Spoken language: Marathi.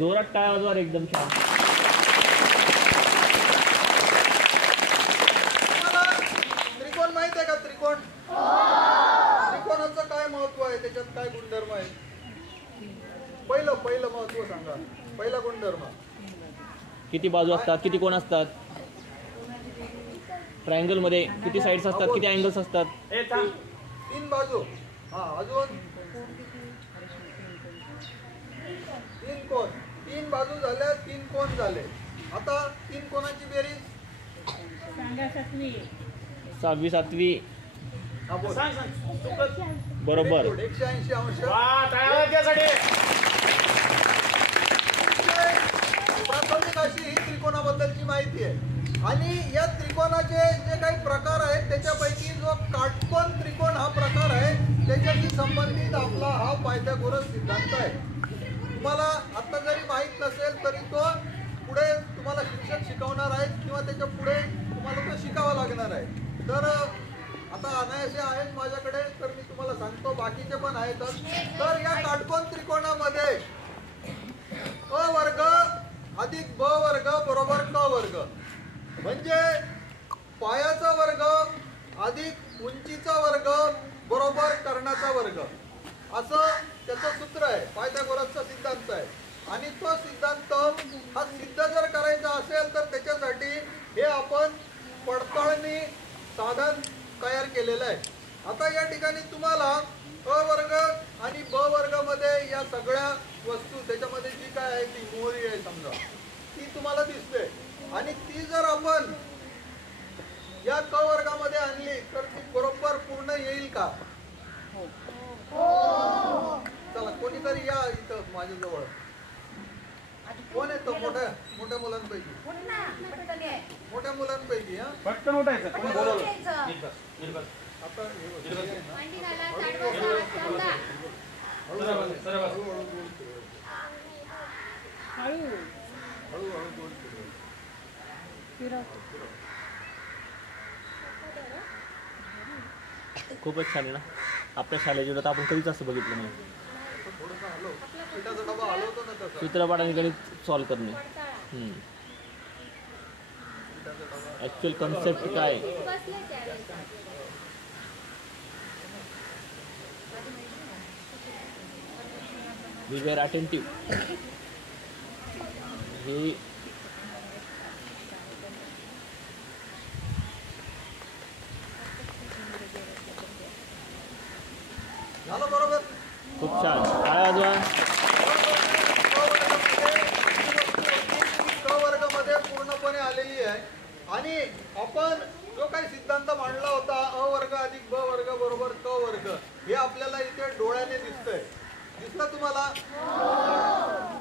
जोरात टाळ्या वाजवा रे, एकदम छान. त्रिकोण माहित आहे का? त्रिकोण त्रिकोणाचं काय महत्व आहे, त्याच्यात काय गुणधर्म आहे? पहिलं महत्व सांगा. पहिला गुणधर्म, किती बाजू असतात, किती कोण असतात, ट्रायंगल मध्ये किती साइड्स असतात, किती अँगल्स असतात? 3 बाजू. हा, अजून 3 कोण. 3 बाजू झाल्या, 3 कोण झाले. आता 3 कोणाची बेरीज 6वी 7वी. हा, बोल. बरोबर. 180 अंश. प्राथमिक अशी ही त्रिकोणाबद्दलची माहिती आहे. आणि या त्रिकोणाचे जे काही प्रकार आहेत त्याच्यापैकी जो काटकोन त्रिकोण हा प्रकार आहे त्याच्याशी संबंधित आपला हा पायथागोरस सिद्धांत आहे. तुम्हाला आता जरी माहीत नसेल तरी तो पुढे तुम्हाला शिक्षक शिकवणार आहेत किंवा त्याच्या पुढे तुम्हाला तो शिकावा लागणार आहे. तर आता अनायासे आहेत माझ्याकडे, तर मी तुम्हाला सांगतो, बाकीचे पण आहेतच. तर या काटकोन त्रिकोणामध्ये अ वर्ग अधिक ब वर्ग बरोबर क वर्ग, म्हणजे पायाचा वर्ग अधिक उंचीचा वर्ग बरोबर कर्णाचा वर्ग, असं त्याचं सूत्र आहे. पायथागोरसचा सिद्धांत आहे. आणि तो सिद्धांत हा सिद्ध जर करायचा असेल तर त्याच्यासाठी हे आपण पडताळणी साधन तयार केलेलं आहे. आता या ठिकाणी तुम्हाला अ वर्ग आणि ब वर्ग मध्ये या सगळ्या वस्तू, त्याच्यामध्ये जी काय आहे ती मोहरी आहे समजा, ती तुम्हाला दिसते. आणि ती जर आपण या क वर्गामध्ये आणली तर ती बरोबर पूर्ण येईल का? चला, कोणीतरी या इथं माझ्याजवळ. कोण आहे तो? मोठ्या मुलांपैकी. मोठ्या मुलांपैकी. हा, पटकन उठायचं. आता खूपच छान आहे ना. आपल्या शालेय जीवनात आपण कधीच असं बघितलं नाही. चित्रपटाने गणित सॉल्व करणे. ऍक्च्युअल कन्सेप्ट काय? We were attentive. हे झालं बरोबर. खूप छान. टाळ्या वाजवा. क वर्गामध्ये पूर्णपणे आलेली आहे. आणि आपण जो काही सिद्धांत मांडला होता, अ वर्ग अधिक ब वर्ग बरोबर क वर्ग, हे आपल्याला इथे डोळ्याने दिसतंय. दिसतं तुम्हाला?